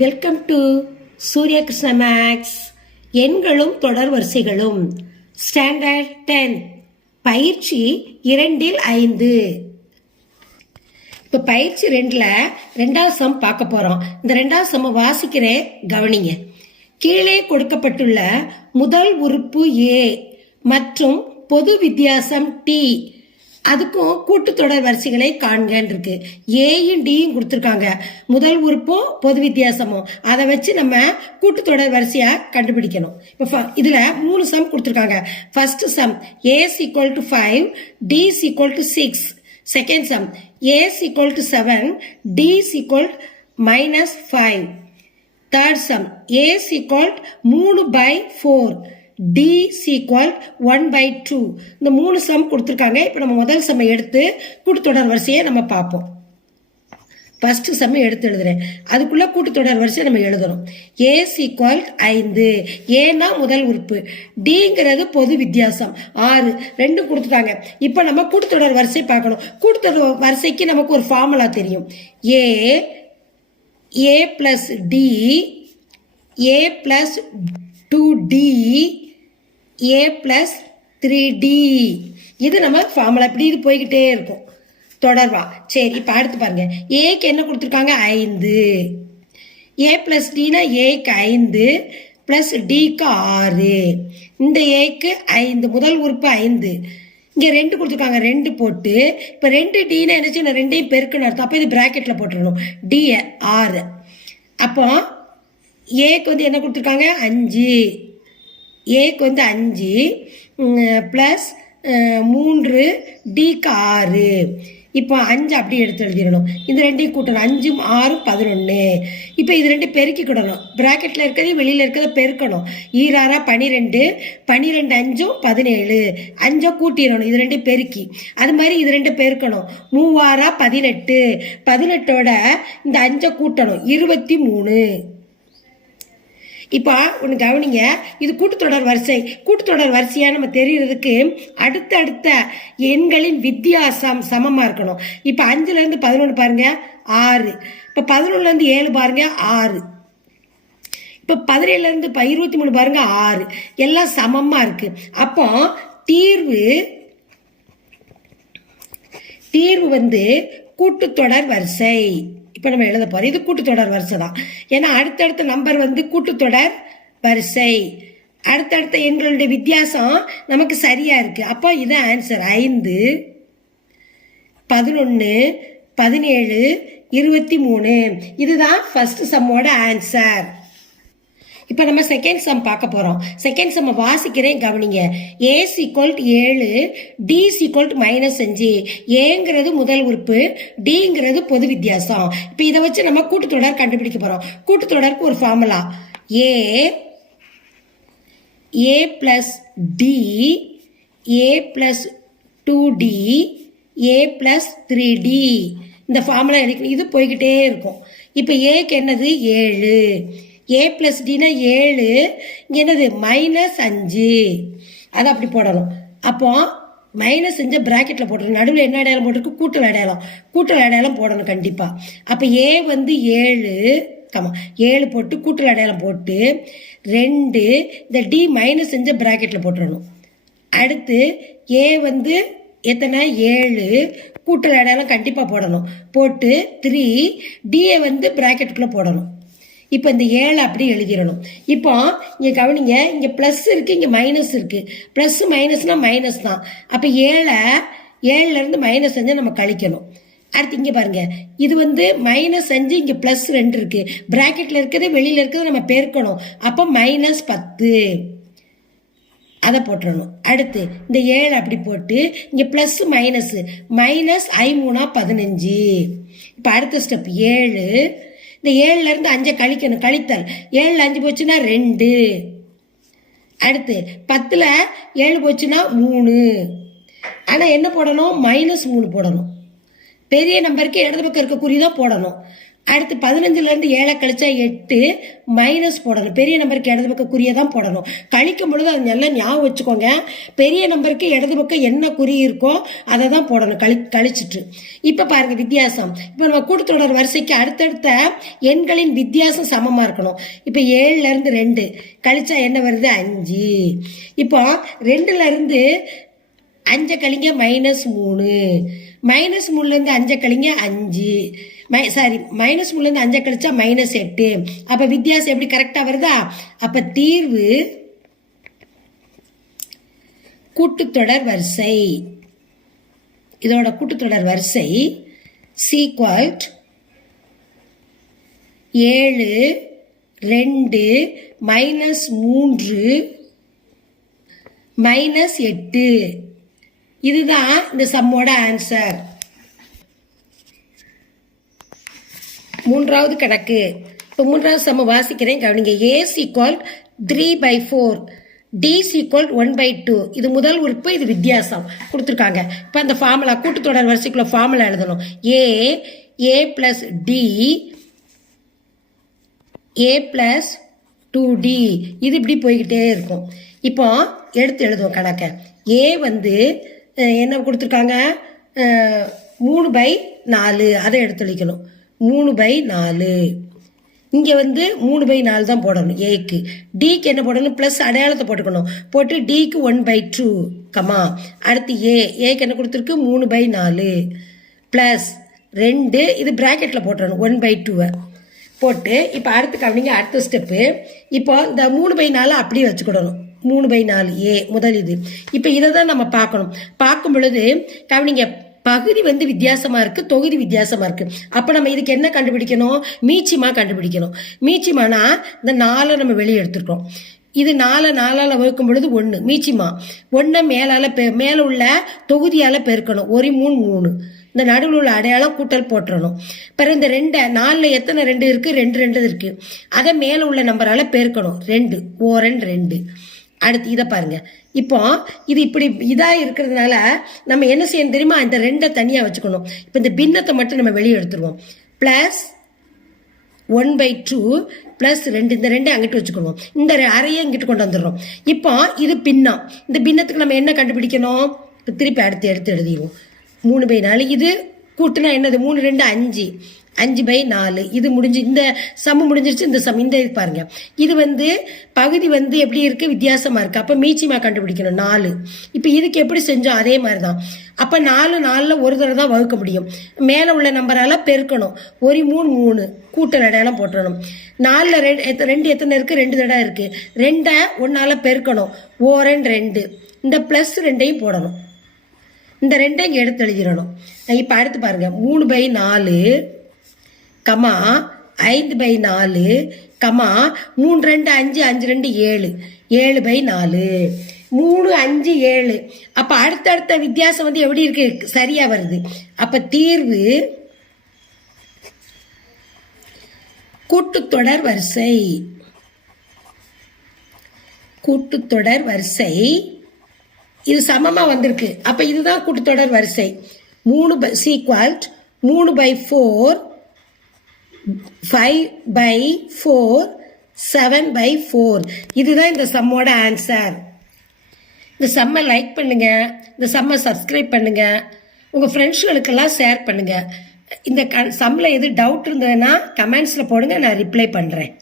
Welcome to Surya Krishna maths. எண்களும் தொடர் வரிசைகளும் standard 10 பயிற்சி 2-5. இப்போ பயிற்சி 2ல் 2வது சம் பார்க்க போகிறோம். இந்த 2வது சம் வாசிக்கிறேன், கவனிங்க. கீழே கொடுக்கப்பட்டுள்ள முதல் உறுப்பு ஏ மற்றும் பொது வித்தியாசம் டி, அதுக்கும் கூட்டுத்தொடர் வரிசைகளை காண்கன்னு இருக்கு. ஏயும் டியும் கொடுத்துருக்காங்க, முதல் உறுப்பும் பொது வித்தியாசமும். அதை வச்சு நம்ம கூட்டுத்தொடர் வரிசையா கண்டுபிடிக்கணும். இப்போ இதுல 3 சம் கொடுத்துருக்காங்க. First sum a = 5, d = 6. Second sum a = 7, d = -5. Third sum a = 3/4, d = 1/2. இந்த 3 சம் கொடுத்துருக்காங்க. இப்போ நம்ம முதல் சம் எடுத்து கூட்டுத்தொடர் வரிசையை நம்ம பார்ப்போம். ஃபர்ஸ்ட் சம் எடுத்து எழுதுறேன், அதுக்குள்ள கூட்டுத்தொடர் வரிசையை நம்ம எழுதணும். a = 5, ஏன்னா முதல் உறுப்பு, டிங்கிறது பொது வித்தியாசம் 6, ரெண்டும் கொடுத்துட்டாங்க. இப்போ நம்ம கூட்டுத்தொடர் வரிசை பார்க்கணும். கூட்டுத்தொடர் வரிசைக்கு நமக்கு ஒரு ஃபார்முலா தெரியும். a + d, a + 2d, a + 3d. இது நம்ம ஃபார்முலா. இப்படி இது போய்கிட்டே இருக்கும் தொடர்வா. சரி, இப்போ அடுத்து பாருங்க. ஏக்கு என்ன கொடுத்துருக்காங்க? 5. a + dனா ஏக்கு 5 + டிக்கு 6. இந்த ஏக்கு 5, முதல் உறுப்பு 5. இங்கே 2 கொடுத்துருக்காங்க, 2 போட்டு இப்போ 2dனா என்ன செய்யணும்? 2ஐயும் பெருக்கணும் அர்த்தம். அப்போ இது ப்ராக்கெட்டில் போட்டுடணும். டி 6. அப்போ ஏக்கு வந்து என்ன கொடுத்துருக்காங்க? 5. ஏக்கு வந்து 5 + 3, டிக்கு 6. இப்போ 5 அப்படி எடுத்து எழுதிடணும். இந்த 2ஐயும் கூட்டணும். 5 6 11. இப்போ இது 2 பெருக்கிக்கிடணும். ப்ராக்கெட்டில் இருக்கிறதையும் வெளியில் இருக்கிறத பெருக்கணும். 2 12, 12 5 17. 5 கூட்டிடணும், இது 2 பெருக்கி. அது மாதிரி இது 2 பெருக்கணும். 3 18, 18ஓட இந்த 5 கூட்டணும், 23. இப்போ ஒன்று கவனிங்க, இது கூட்டுத்தொடர் வரிசை. கூட்டுத்தொடர் வரிசையா நம்ம தெரியறதுக்கு அடுத்தடுத்த எண்களின் வித்தியாசம் சமமாக இருக்கணும். இப்போ 5லேருந்து 11 பாருங்க 6. இப்போ 11லேருந்து 7 பாருங்க 6. இப்போ 17லேருந்து 23 பாருங்க 6. எல்லாம் சமமாக இருக்கு. அப்போ தீர்வு வந்து கூட்டுத்தொடர் வரிசை. இப்போ நம்ம எழுத போறோம், இது கூட்டுத்தொடர் வரிசை தான். ஏன்னா அடுத்தடுத்த நம்பர் வந்து கூட்டுத்தொடர் வரிசை. அடுத்தடுத்த எண்களுடைய வித்தியாசம் நமக்கு சரியா இருக்கு. அப்போ இது ஆன்சர். 5, 11, 17, 23. இதுதான் ஃபர்ஸ்ட் சம்மோட ஆன்சர். இப்போ நம்ம செகண்ட் சம் பார்க்க போறோம். செகண்ட் சம் வாசிக்கிறேன், கவனிங்க. a = 7, d = -5. ஏங்கிறது முதல் உறுப்பு, டிங்கிறது பொது வித்தியாசம். இப்போ இதை வச்சு நம்ம கூட்டுத்தொடர் கண்டுபிடிக்க போறோம். கூட்டுத்தொடருக்கு ஒரு formula. a + d, a + 2d, a + 3d. இந்த ஃபார்முலா எடுக்கணும். இது போய்கிட்டே இருக்கும். இப்போ ஏக்கு என்னது? 7. a + dனா 7, இங்கே என்னது? -5. அதை அப்படி போடணும். அப்போ -5 ப்ராக்கெட்டில் போட்டுருணும். நடுவில் என்ன அடையாளம் போட்டிருக்கு? கூட்டல் அடையாளம். கூட்டல் அடையாளம் போடணும் கண்டிப்பாக. அப்போ a வந்து 7 போட்டு கூட்டல் அடையாளம் போட்டு 2, இந்த d -5 ப்ராக்கெட்டில் போட்டுடணும். அடுத்து a வந்து எத்தனை? 7, கூட்டல் அடையாளம் கண்டிப்பாக போடணும். போட்டு 3, d வந்து ப்ராக்கெட்டுக்குள்ளே போடணும். இப்போ இந்த 7 அப்படி எழுதிடணும். இப்போ இங்கே கவனிங்க, இங்கே ப்ளஸ் இருக்கு, இங்கே மைனஸ் இருக்கு. ப்ளஸ் மைனஸ்னா மைனஸ் தான். அப்போ 7லேருந்து -5 நம்ம கழிக்கணும். அடுத்து இங்கே பாருங்க, இது வந்து -5, இங்கே +2 இருக்கு. பிராக்கெட்ல இருக்கிறது வெளியில இருக்கிறது நம்ம பெருக்கணும். அப்போ -10 அதை போட்டுடணும். அடுத்து இந்த 7 அப்படி போட்டு இங்கே ப்ளஸ் மைனஸ் -i3 15. இப்போ அடுத்த ஸ்டெப் 7, இந்த 7லேருந்து 5 கழிக்கணும். கழித்தல் 7ல் 5 போச்சுன்னா 2. அடுத்து 10ல் 7 போச்சுன்னா 3. ஆனால் என்ன போடணும்? -3 போடணும். பெரிய நம்பருக்கு இடது பக்கம் இருக்க குறி தான் போடணும். அடுத்து 15லேருந்து 7 கழிச்சா 8 மைனஸ் போடணும். பெரிய நம்பருக்கு இடது பக்கம் குறியை தான் போடணும். கழிக்கும் பொழுது அது நல்லா ஞாபகம் வச்சுக்கோங்க. பெரிய நம்பருக்கு இடது பக்கம் என்ன குறி இருக்கோ அதை தான் போடணும் கழிச்சிட்டு. இப்போ பாருங்க வித்தியாசம். இப்போ நம்ம கூட்டுத்தொடர் வரிசைக்கு அடுத்தடுத்த எண்களின் வித்தியாசம் சமமாக இருக்கணும். இப்போ 7லேருந்து 2 கழிச்சா என்ன வருது 5. இப்போ 2லேருந்து 5 கழிங்க -3, -3லேருந்து 5 கழிங்க 5, -3லேருந்து 5 கழிச்சா -8. அப்ப வித்தியாசம் எப்படி கரெக்டா வருதா? அப்ப தீர்வு கூட்டுத்தொடர் வரிசை. இதோட கூட்டுத்தொடர் வரிசை சீக்வல்ட் 7 2 -3 -8. இதுதான் இந்த சம்மோட ஆன்சர். மூன்றாவது கணக்கு. இப்போ மூன்றாவது சம்ம வாசிக்கிறேன் கவனிங்க. A = 3/4, D = 1/2. இது முதல் உறுப்பு, இது வித்தியாசம் கொடுத்துருக்காங்க. இப்போ அந்த ஃபார்முலா கூட்டுத்தொடர் வரிசைக்குள்ள ஃபார்முலா எழுதணும். A + D A + 2D. இது இப்படி போய்கிட்டே இருக்கும். இப்போ எடுத்து எழுதுவோம் கணக்க. A வந்து என்ன கொடுத்துருக்காங்க 3/4, அதை எடுத்து அளிக்கணும். 3/4. இங்கே வந்து 3/4 தான் போடணும் ஏக்கு. டிக்கு என்ன போடணும் ப்ளஸ் அடையாளத்தை போட்டுக்கணும். போட்டு டிக்கு 1/2 கமா. அடுத்து ஏக்கு என்ன கொடுத்துருக்கு 3/4 ப்ளஸ் 2, இது ப்ராக்கெட்டில் போட்டுறணும் 1/2 போட்டு. இப்போ அடுத்து கவனிங்க அடுத்த ஸ்டெப்பு. இப்போ இந்த 3/4 அப்படியே வச்சுக்கிடணும். 3/4 முதல் இது. இப்போ இதை தான் நம்ம பார்க்கணும். பார்க்கும் பொழுது கவனிங்க பகுதி வந்து வித்தியாசமா இருக்கு, தொகுதி வித்தியாசமா இருக்கு. அப்ப நம்ம இதுக்கு என்ன கண்டுபிடிக்கணும்? மீச்சிமா கண்டுபிடிக்கணும். மீச்சிமானா இந்த 4 நம்ம வெளியே எடுத்துருக்கோம். இது 4 வகுக்கும் பொழுது 1 மீச்சிமா. 1 மேல உள்ள தொகுதியால பெருக்கணும். 1 3 3. இந்த நடுவில் உள்ள அடையாளம் கூட்டல் போட்டுறணும். பிறகு இந்த 4ல் எத்தனை 2 இருக்கு? 2 இருக்கு. அதை மேல உள்ள நம்பரால பெருக்கணும். 2 2. அடுத்து இதை பாருங்க. இப்போ இது இப்படி இதா இருக்கிறதுனால நம்ம என்ன செய்யணும் தெரியுமா? இந்த 2 தனியா வச்சுக்கணும். இப்போ இந்த பின்னத்தை மட்டும் நம்ம வெளியே எடுத்துருவோம். பிளஸ் 1/2 பிளஸ் 2, இந்த 2 அங்கிட்டு வச்சுக்கணும். இந்த அறையை இங்கிட்டு கொண்டு வந்துடுறோம். இப்போ இது பின்னம். இந்த பின்னத்துக்கு நம்ம என்ன கண்டுபிடிக்கணும்? இப்போ திருப்பி அடுத்து எடுத்து எழுதிடுவோம். 3/4. இது கூட்டுனா என்னது? 3 2 5, 5/4. இது முடிஞ்சு, இந்த சம்மு முடிஞ்சிருச்சு. இந்த சம் இந்த இது பாருங்க. இது வந்து பகுதி வந்து எப்படி இருக்கு? வித்தியாசமா இருக்கு. அப்ப மீச்சிமா கண்டுபிடிக்கணும் 4. இப்ப இதுக்கு எப்படி செஞ்சோம்? அதே மாதிரி தான். அப்ப 4 ஒரு தடவை தான் வகுக்க முடியும். மேல உள்ள நம்பரால பெருக்கணும். 1 3 3 கூட்டல் அடையாளம் போட்டுறணும். 4ல் 2 எத்தனை இருக்கு? 2 தடவை இருக்கு. 2 1ஆல பெருக்கணும். 2. இந்த பிளஸ் 2ஐயும் போடணும். இந்த 2 இங்க எடுத்து எழுதிடணும். இப்ப அடுத்து பாருங்க. 3/4 கமா 5/4 கமா 3 2 5 5 2 7 7/4 3 5 7. அப்ப அடுத்தடுத்த வித்தியாசம் வந்து எப்படி இருக்கு? சரியா வருது. அப்ப தீர்வு கூட்டுத்தொடர் வரிசை. கூட்டுத்தொடர் வரிசை இது சமமா வந்திருக்கு. அப்ப இதுதான் கூட்டுத்தொடர் வரிசை. 3 3/4 5/4 7/4. இதுதான் இந்த சம்மோட ஆன்சர். இந்த சம்மை லைக் பண்ணுங்க, இந்த சம்மை சப்ஸ்கிரைப் பண்ணுங்க, உங்க ஃப்ரெண்ட்ஸ்களுக்கெல்லாம் ஷேர் பண்ணுங்க. இந்த சம்மில் எது டவுட் இருந்ததுன்னா கமெண்ட்ஸில் போடுங்க, நான் ரிப்ளை பண்ணுறேன்.